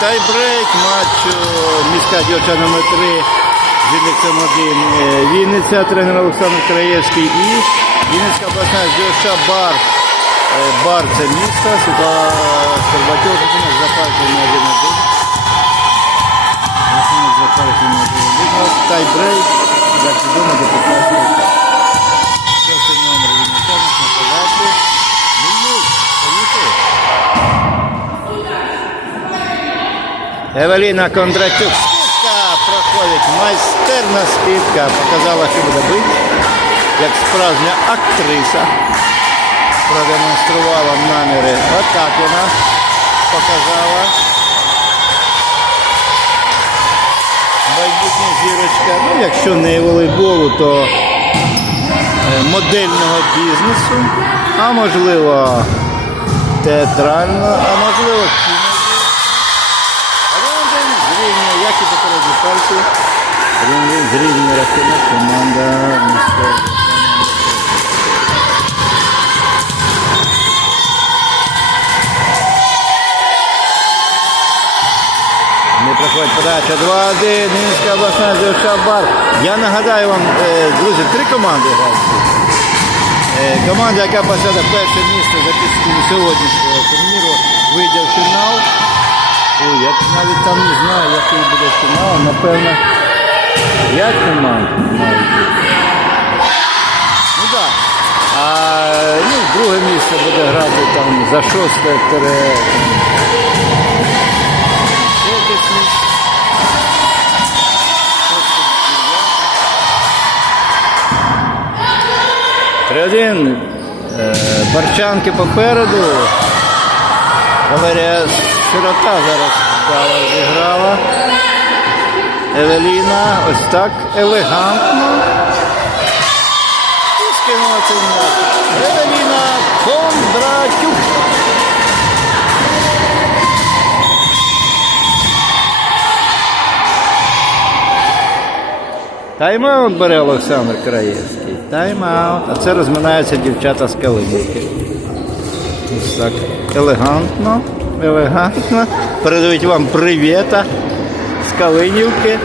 тайбрейк матчу міська дівча номер 3 з індексом 1 е, Вінниця, тренер Олександр Краєвський і Вінницька обласна дівча бар. Е, Бар це місто, Світла Щербатьов, рахунок запаркує на 1-1. Рахунок запаркує на 1-1. Тайбрейк, як відомо, до 15 Евеліна Кондратюк. Скидка проходить. Майстерна скидка. Показала, що буде бити. Як справжня актриса. Продемонструвала наміри. Отак вона показала. Майбутня зірочка. Ну, якщо не волейболу, то е, модельного бізнесу, а можливо театрального, а можливо рівня, як і попередні партії. Один з рівня рахунок команда міського. Проходить подача 2-1, Мінська обласна ЗШ Бар. Я нагадаю вам, е, друзі, три команди грають. Е, Команда, яка посяде перше місце за підсумками сьогоднішнього турніру, вийде в фінал. Ой, я навіть там не знаю, який буде фінал. Напевно, 5 команд. Ну так. А ну, друге місце буде грати там за шосте пере. Три-один. Е, Барчанки попереду. Валерія Широта зараз вдало зіграла. Евеліна ось так елегантно. І скинула цей м'яч. Евеліна Кондратюк. Тайм-аут бере Олександр Краєвський. Тайм-аут. А це розминаються дівчата з Калинівки. Ось так. Елегантно. Елегантно. Передають вам привіта з Калинівки.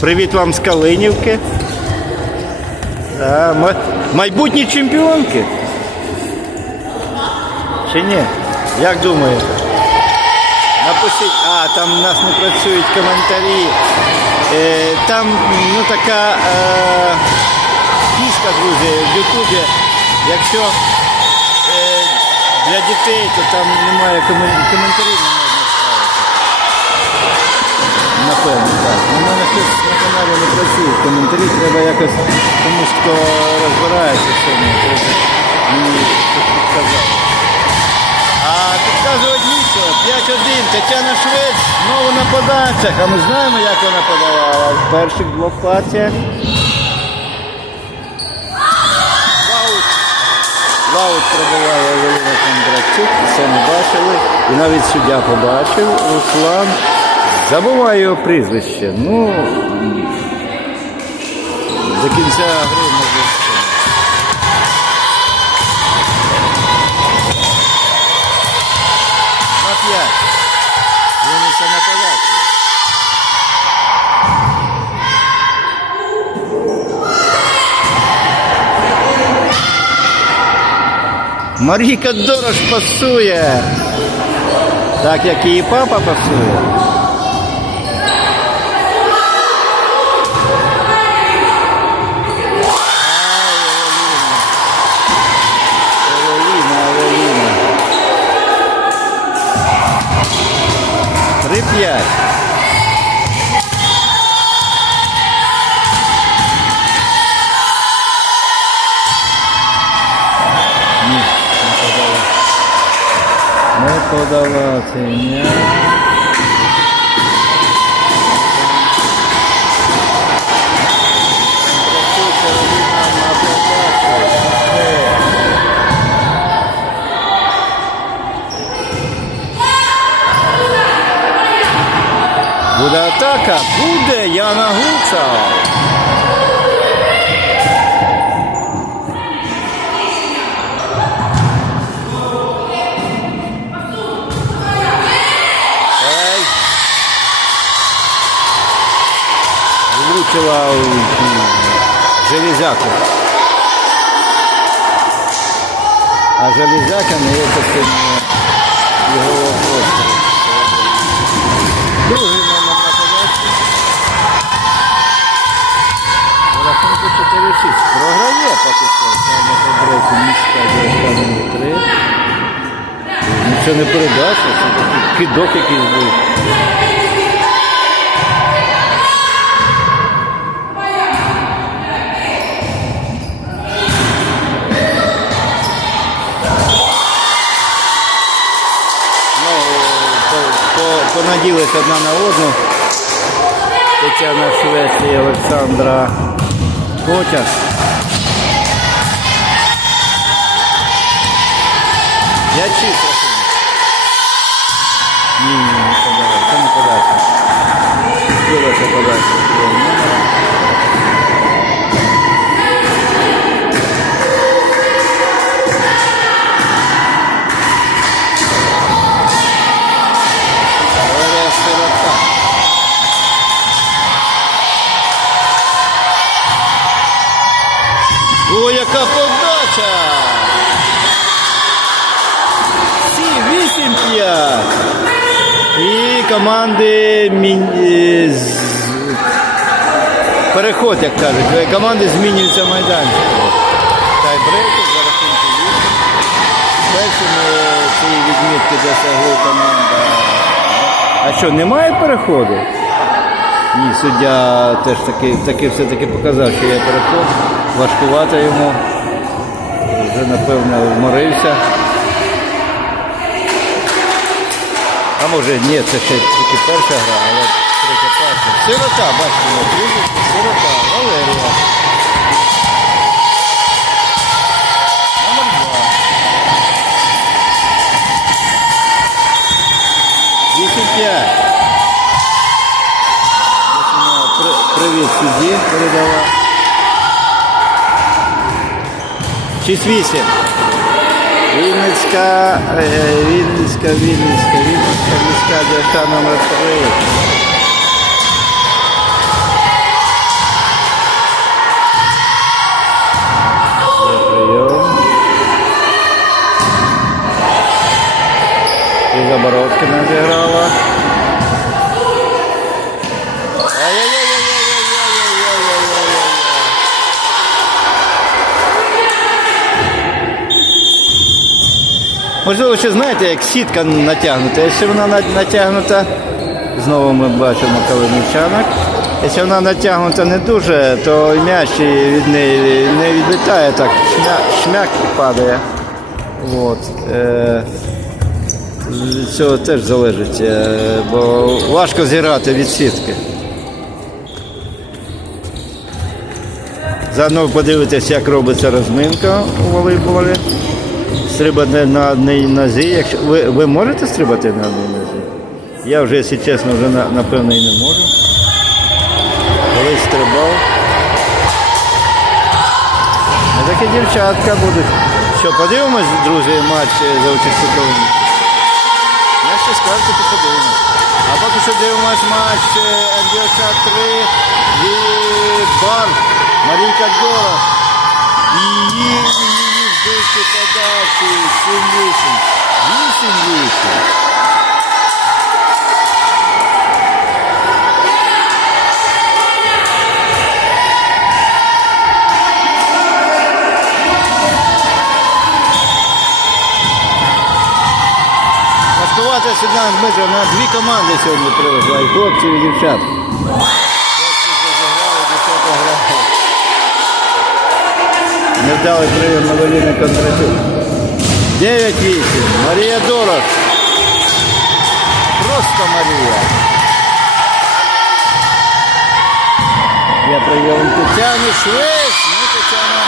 Привіт вам з Калинівки. Да, майбутні чемпіонки. Чи ні? Як думаєте? Напишіть, а там у нас не працюють коментарі. Е, там ну така е, фішка, друзі, в Ютубі. Якщо для дітей, то там немає коментарів, не можна ставити. Напевно, так. У мене щось на каналі не працюють коментарі, треба якось комусь, хто розбирається в цьому, мені підказати. А підказувати нічого. 5-1. Тетяна Швець знову на. А ми знаємо, як вона подавала в перших двох партіях. Лаут пробиває Евеліна Кондратюк. Це ми бачили. І навіть суддя побачив. Руслан. Забуваю його прізвище. Ну, до кінця гри може. На 5. Винесе Марійка Дорош пасує. Так як її папа пасує. Евеліна, Не цей м'яч. Буде атака, буде Яна Гуцал. Влучила у железяку. А железяка не є частиною його простору. Другий номер на подачі. Рахунку 4-6. Програє поки що. Саме по міська номер 3. Нічого не передача, це такий кидок якийсь був. По- одна на одну. Тетяна Швець і Олександра Котя. Я чисто. Ні, ні, не подавай, це не подача. Збилася подача. 8-5. І команди міні... переход, як кажуть. Команди змінюються майданчик. Тайбрейкер за рахунку 8. Першими цієї відмітки досягли команда. А що, немає переходу? Ні, суддя теж таки, таки все-таки показав, що є переход. Важкувато йому. Вже напевно вморився. А може ні, це ще тільки перша гра, але третя перша. Сирота, бачимо, прізвище, сирота, Валерія. Номер два. Вісім п'ять. Привіт судді передала. 6-8. Вінницька, е, Вінницька, Вінницька, Вінницька, міська ДШ номер 3. Забородки Забородкина зіграла. Можливо, ще знаєте, як сітка натягнута. Якщо вона натягнута, знову ми бачимо калинівчанок. Якщо вона натягнута не дуже, то м'яч від неї не відлітає так, шмяк падає. От. Е, цього теж залежить, е, бо важко зіграти від сітки. Заодно подивитися, як робиться розминка у волейболі. Стрибати на одній нозі. Якщо ви, ви можете стрибати на одній нозі? Я вже, якщо чесно, вже напевно і не можу. Колись стрибав. А такі дівчатка будуть. Що, подивимось, друзі, матч е, за участю Калині? Я ще скажу, то подивимось. А поки що дивимось матч НДОЧ 3 і бар Марійка Дорос. І вбивці подачі 7-8. 8-8. Важкувато Світлана Дмитрівна, дві команди сьогодні привезла, і хлопців, і дівчат. Невдалий прийом на Валіни Кондратюк. 9-8. Марія Дорош. Просто Марія. Я прийом Тетяни Швець. Ну, Тетяна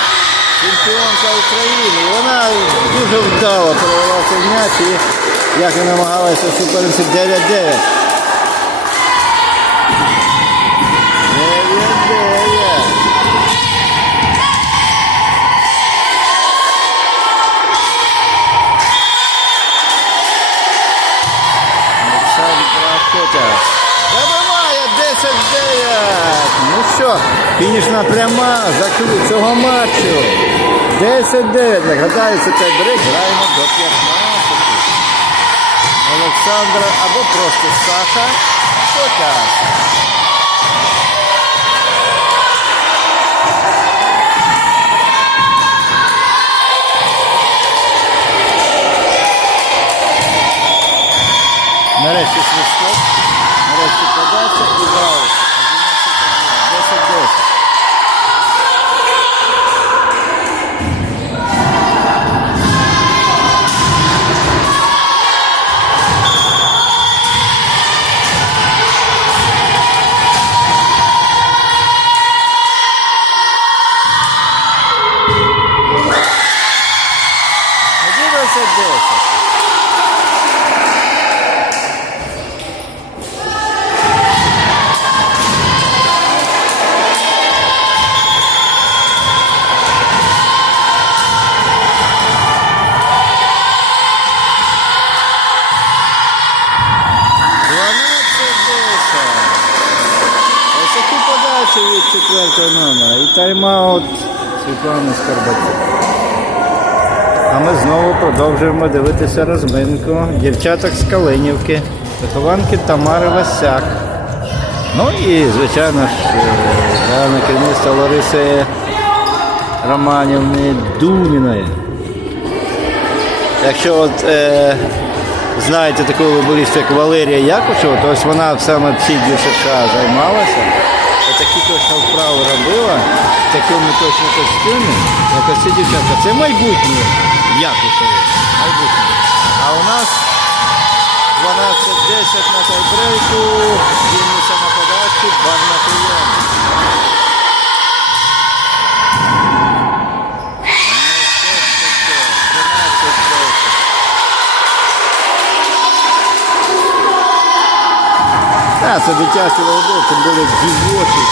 чемпіонка України. Вона дуже вдало провела цей м'яч і як і намагалася суперниці 9-9. Фінішна пряма заключ цього матчу. 10-9. Нагадаю, це цей брик. Граємо до 15. Олександр або просто Саша. Потяг. Нарешті свисток. Тайм-аут Світлани Скарбатюк. А ми знову продовжуємо дивитися розминку дівчаток з Калинівки, вихованки Тамари Васяк. Ну і, звичайно ж, гарне керівництво Лариси Романівни Дуніної. Якщо от е, знаєте таку волейболістку, як Валерія Якушева, то ось вона саме в цій США займалася. Такі точно вправи робила, в такому точно костюмі, як ось ці дівчатка. Це майбутнє Якушеви. Майбутнє. А у нас 12-10 на тайбрейку, Вінниця на подачі, бар на прийомі. А, це дитячий волейбол, тим більше дівочий.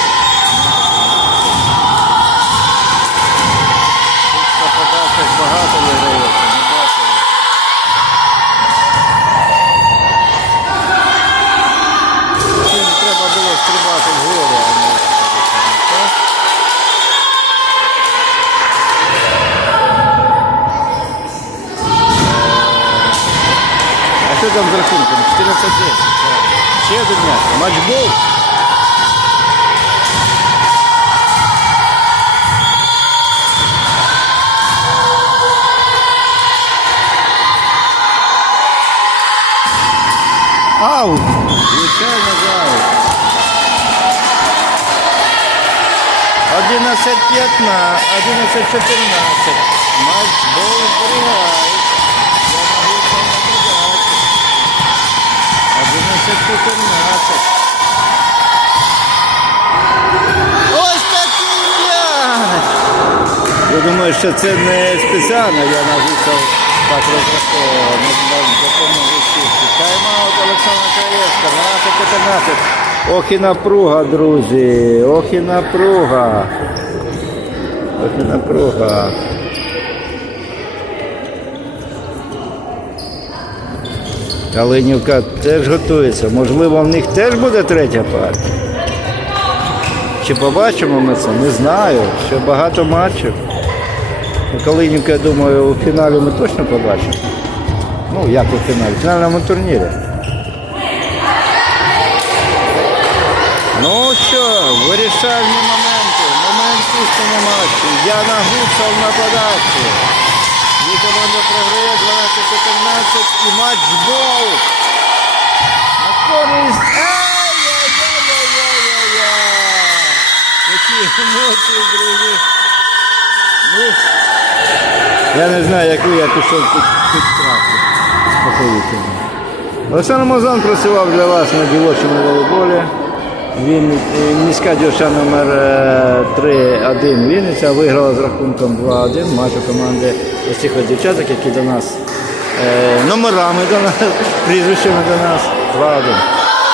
Тут подачах багато виграється, не бачили. Чим треба було стрибати вгору, а? А що там з рахунком? 14-10. Так. Ще один м'яч. Матчбол. Аут. Звичайно, аут. 11 15, 11 14. Матчбол зберігають. 14. Ось такий! Я думаю, що це не спеціально, я навісив так розраховував. Тайм-аут Олександра Краєвська, 12-14. Ох і напруга, друзі, ох і напруга. Ох і напруга. Калинівка теж готується. Можливо, в них теж буде третя партія. Чи побачимо ми це? Не знаю. Ще багато матчів. Калинівка, я думаю, у фіналі ми точно побачимо. Ну, як у фіналі? В фінальному турнірі. Ну що, вирішальні моменти. Момент істини матчу. Яна Гуцал на подачі. Дві команда програє 12-14 і матч бол. На користь. Ай-яй-яй-яй-яй-яй. Емоції, друзі. Ну, я не знаю, яку я пішов тут, тут. Спокоїтельно. Олександр Мозон працював для вас на дівочому волейболі. Він е, міська дівча номер 3-1 Вінниця виграла з рахунком 2-1 матч команди ось цих дівчаток, які до нас е, номерами до нас, прізвищами до нас 2-1.